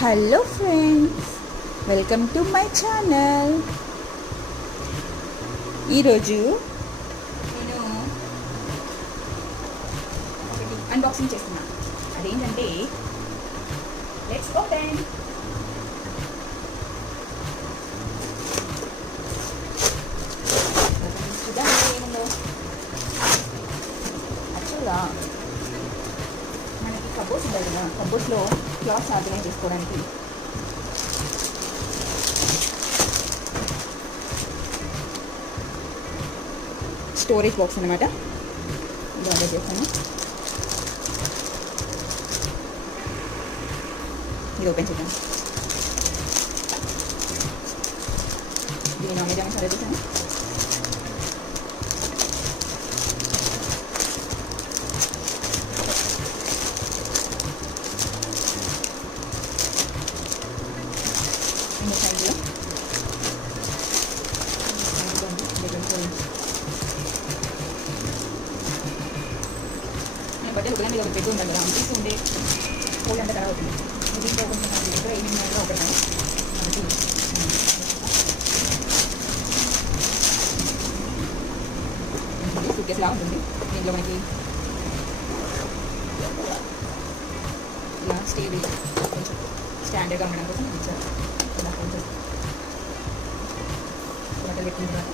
Hello friends, welcome to my channel. ఈరోజు నేను ఒకటి అన్బాక్సింగ్ చేస్తున్నాను. అదేంటంటే లెట్స్ ఓపెన్. చూద్దాం ఏముందో. యాక్చువల్గా మనకి కబోర్డ్స్ ఉంటాయి కదా, కబోర్డ్స్లో క్లాత్స్ ఆర్గనైజ్ చేసుకోవడానికి స్టోరేజ్ బాక్స్ అనమాట. ఇది ఆర్డర్ చేస్తాను. ఇది ఓపెన్ చేద్దాం. దీని అమెజాన్ ఆర్డర్ చేశాను. సైజులో నేను బట్టలు ఒకదాని మీద పెట్టి ఉంటాను కదా, తీసుకుంటే కోల్డ్ అంతా ఖరాబ్ అవుతుంది. దీంట్లో కొంచెం నాకు దగ్గర ఏమేమి ఒకటి సూట్కేస్లా ఉంటుంది. దీంట్లో మనకి ఇలా స్టేబుల్ కొంచెం స్టాండర్డ్గా ఉండడం కోసం ఇచ్చారు. ఇలా కొంచెం బట్టలు పెట్టిన తర్వాత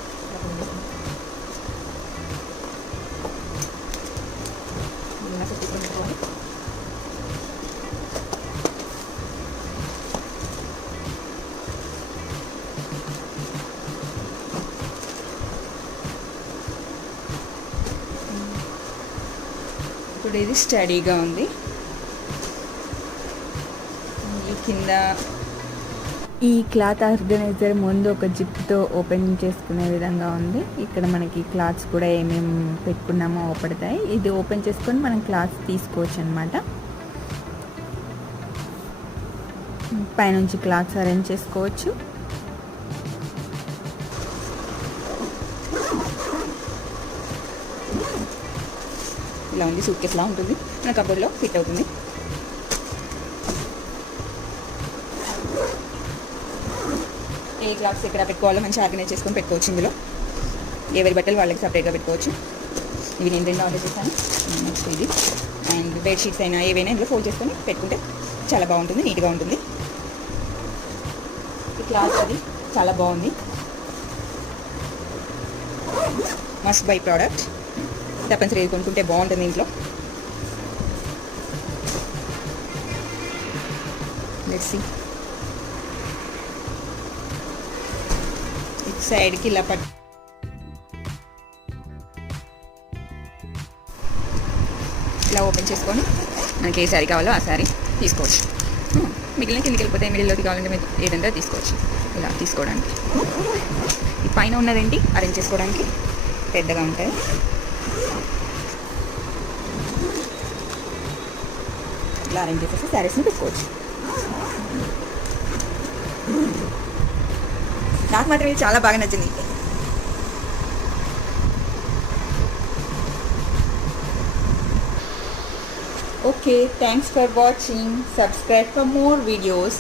ఇలా సెట్ చేసుకొని పెట్టుకోవాలి. ఇప్పుడు ఇది స్టడీగా ఉంది. కింద ఈ క్లాత్ ఆర్గనైజర్ ముందు ఒక జిప్తో ఓపెన్ చేసుకునే విధంగా ఉంది. ఇక్కడ మనకి క్లాత్స్ కూడా ఏమేమి పెట్టుకున్నామో ఓపడతాయి. ఇది ఓపెన్ చేసుకొని మనం క్లాత్స్ తీసుకోవచ్చు అనమాట. పైనుంచి క్లాత్స్ అరేంజ్ చేసుకోవచ్చు. ఇలా ఉంది, సూట్ కేసులా ఉంటుంది. మన కబోర్డ్లో ఫిట్ అవుతుంది. ఏ క్లాత్స్ ఎక్కడ పెట్టుకోవాలో మంచిగా ఆర్గనైజ్ చేసుకొని పెట్టుకోవచ్చు. ఇందులో ఎవరి బట్టలు వాళ్ళకి సపరేట్గా పెట్టుకోవచ్చు. ఇవి నేను 2 ఆర్డర్ చేశాను. నెక్స్ట్ ఇది అండ్ బెడ్షీట్స్ అయినా ఏవైనా ఇందులో ఫోల్డ్ చేసుకొని పెట్టుకుంటే చాలా బాగుంటుంది, నీట్గా ఉంటుంది. ఈ క్లాత్ అది చాలా బాగుంది. Must buy product. తప్పనిసరిగా కొనుక్కుంటే బాగుంటుంది ఇంట్లో. Let's see. సైడ్కి ఇలా ఇలా ఓపెన్ చేసుకొని మనకి ఏ శారీ కావాలో ఆ శారీ తీసుకోవచ్చు. మిగిలిన కిందకి వెళ్ళిపోతే మిడిల్లోకి కావాలంటే మీరు ఏదంటే తీసుకోవచ్చు. ఇలా తీసుకోవడానికి ఈ పైన ఉన్నదేంటి అరేంజ్ చేసుకోవడానికి పెద్దగా ఉంటాయి. ఇలా అరేంజ్ చేసేసి శారీస్ని పెట్టుకోవచ్చు. నాకు మాత్రం ఇది చాలా బాగా నచ్చింది. Okay, thanks for watching. Subscribe for more videos.